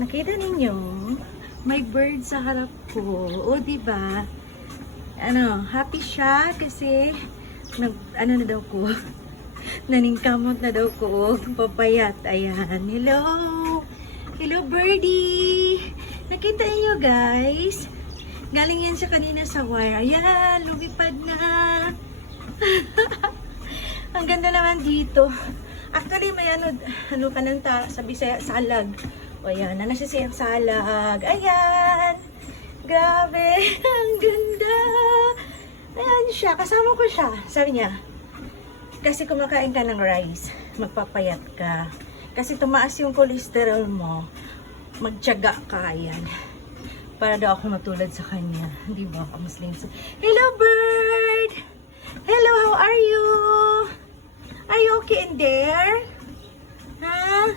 Nakita ninyo? May bird sa harap ko. O, diba? Ano, happy siya kasi ano na daw ko. Naningkamot na daw ko. Papayat. Ayan. Hello! Hello, birdie! Nakita niyo, guys? Galing yan siya kanina sa wire. Ayan, lumipad na. Ang ganda naman dito. Actually, may ano ka ng sabi sa salag. O ayan, na siya siyang salag. Ayan! Grabe! Ang ganda! Ayan siya. Kasama ko siya. Sabi niya, kasi kumakain ka ng rice, magpapayat ka. Kasi tumaas yung cholesterol mo, magtiyaga ka. Ayan. Para daw ako matulad sa kanya. Di ba ako Muslim? Hello, bird! Hello, how are you? Are you okay in there? Ha? Huh?